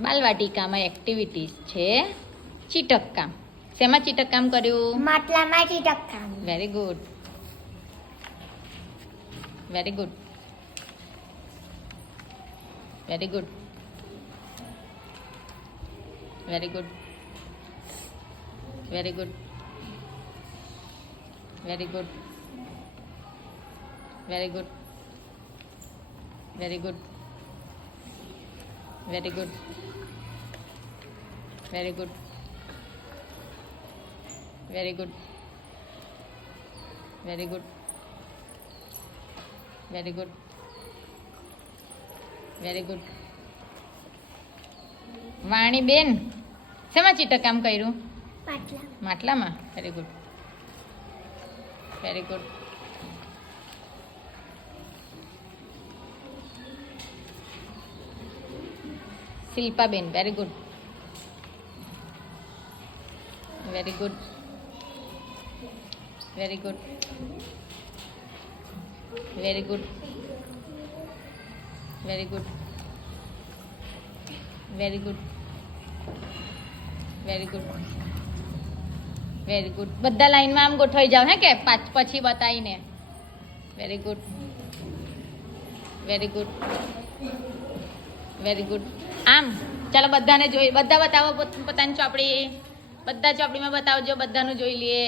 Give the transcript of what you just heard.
બાલવાટિકામાં activities છે ચીટક કામ. શેમાં ચીટક કામ કર્યું? માટલામાં ચીટક કામ. Very good, very good, very good, very good, very good, very good, very good, very good, very good, very good, very good, very good, very good, very good. Vaniben શેમાં ચીટક કામ કર્યું? માટલા. માટલામાં. Very good, very good, Shilpaben very good, very good, very good, very good, very good, very good, very good, very good. બધા લાઈનમાં આમ ગોઠવાઈ જાવ હે કે પછી બતાવીને. Very good, very good, very good. આમ ચાલો બધાને જોઈ, બધા બતાવો પોતાની ચોપડી, બધા ચોપડીમાં બતાવજો, બધાનું જોઈ લઈએ.